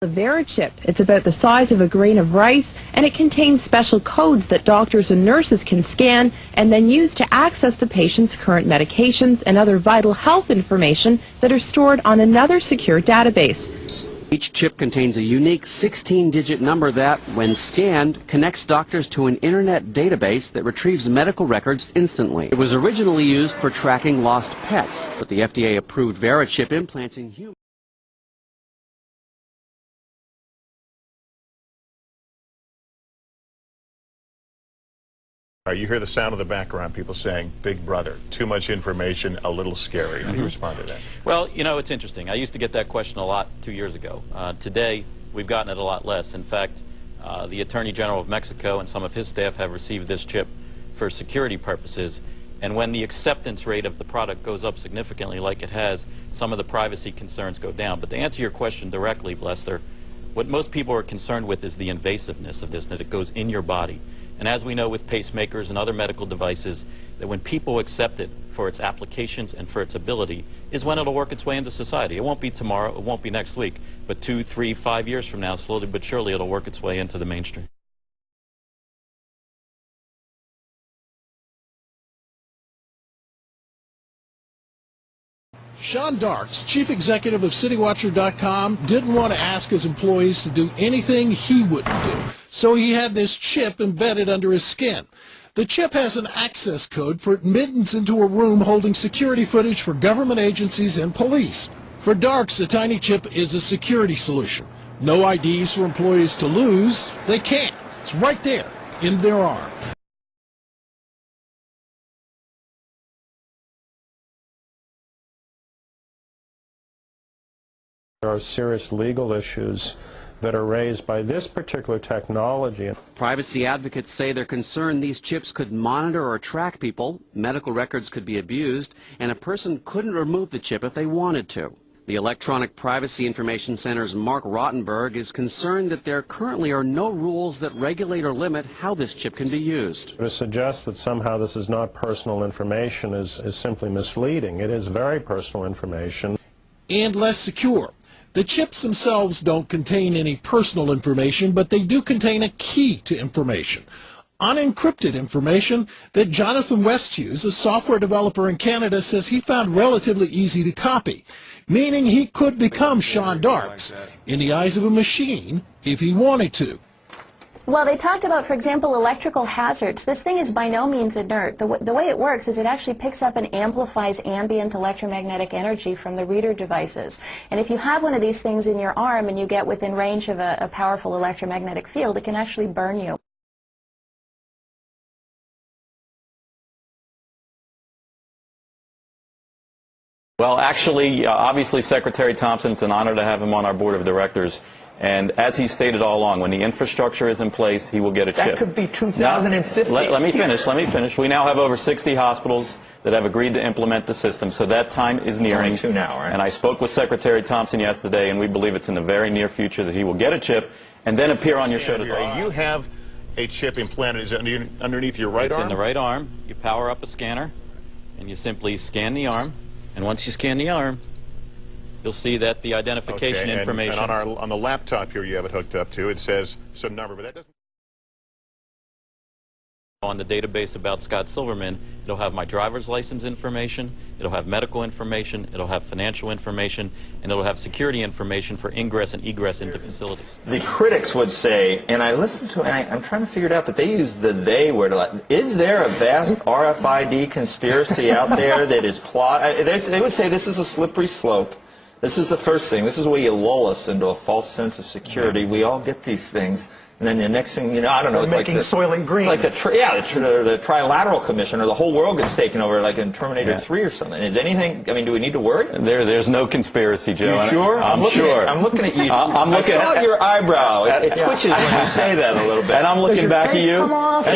The Vera chip. It's about the size of a grain of rice, and it contains special codes that doctors and nurses can scan and then use to access the patient's current medications and other vital health information that are stored on another secure database. Each chip contains a unique 16-digit number that, when scanned, connects doctors to an internet database that retrieves medical records instantly. It was originally used for tracking lost pets, but the FDA-approved Vera chip implants in humans. You hear the sound of the background, people saying, Big Brother, too much information, a little scary. How do you respond to that? Well, you know, it's interesting. I used to get that question a lot 2 years ago. Today, we've gotten it a lot less. In fact, the Attorney General of Mexico and some of his staff have received this chip for security purposes. And when the acceptance rate of the product goes up significantly, like it has, some of the privacy concerns go down. But to answer your question directly, Lester, what most people are concerned with is the invasiveness of this, that it goes in your body. And as we know with pacemakers and other medical devices, that when people accept it for its applications and for its ability is when it'll work its way into society. It won't be tomorrow, it won't be next week, but 2, 3, 5 years from now, slowly but surely it'll work its way into the mainstream. Sean Darks, chief executive of CityWatcher.com, didn't want to ask his employees to do anything he wouldn't do, so he had this chip embedded under his skin. The chip has an access code for admittance into a room holding security footage for government agencies and police. For Darks, the tiny chip is a security solution. No IDs for employees to lose. They can't. It's right there in their arm. There are serious legal issues that are raised by this particular technology. Privacy advocates say they're concerned these chips could monitor or track people, medical records could be abused, and a person couldn't remove the chip if they wanted to. The Electronic Privacy Information Center's Mark Rottenberg is concerned that there currently are no rules that regulate or limit how this chip can be used. To suggest that somehow this is not personal information is simply misleading. It is very personal information. And less secure. The chips themselves don't contain any personal information, but they do contain a key to information. Unencrypted information that Jonathan Westhughes, a software developer in Canada, says he found relatively easy to copy, meaning he could become Sean Darks in the eyes of a machine if he wanted to. Well, they talked about, for example, electrical hazards. This thing is by no means inert. The way it works is it actually picks up and amplifies ambient electromagnetic energy from the reader devices. And if you have one of these things in your arm and you get within range of a powerful electromagnetic field, it can actually burn you. Well, actually, obviously, Secretary Thompson, it's an honor to have him on our board of directors. And as he stated all along, when the infrastructure is in place, he will get a chip. That could be 2050. Let me finish. We now have over 60 hospitals that have agreed to implement the system, so that time is nearing. 22 now, right? And I spoke with Secretary Thompson yesterday, and we believe it's in the very near future that he will get a chip and then appear on your show to talk. You have a chip implanted. Is it underneath your right arm? It's in the right arm. You power up a scanner, and you simply scan the arm. And once you scan the arm, you'll see that the identification information. And on the laptop here you have it hooked up to, it says some number, but that doesn't. On the database about Scott Silverman, it'll have my driver's license information, it'll have medical information, it'll have financial information, and it'll have security information for ingress and egress into facilities. The critics would say, and I listened to it, and I'm trying to figure it out, but they use the they word a lot. Is there a vast RFID conspiracy out there that is they would say this is a slippery slope. This is the first thing. This is where you lull us into a false sense of security. We all get these things. And then the next thing, you know, I don't know. It's making like Soylent Green. Like the Trilateral Commission, or the whole world gets taken over, like in Terminator 3 or something. Is anything? I mean, do we need to worry? There's no conspiracy, Joe. You sure? I'm sure. I'm looking at you. I'm looking at your eyebrow. It twitches when you say that a little bit. And I'm looking back at you. Come off?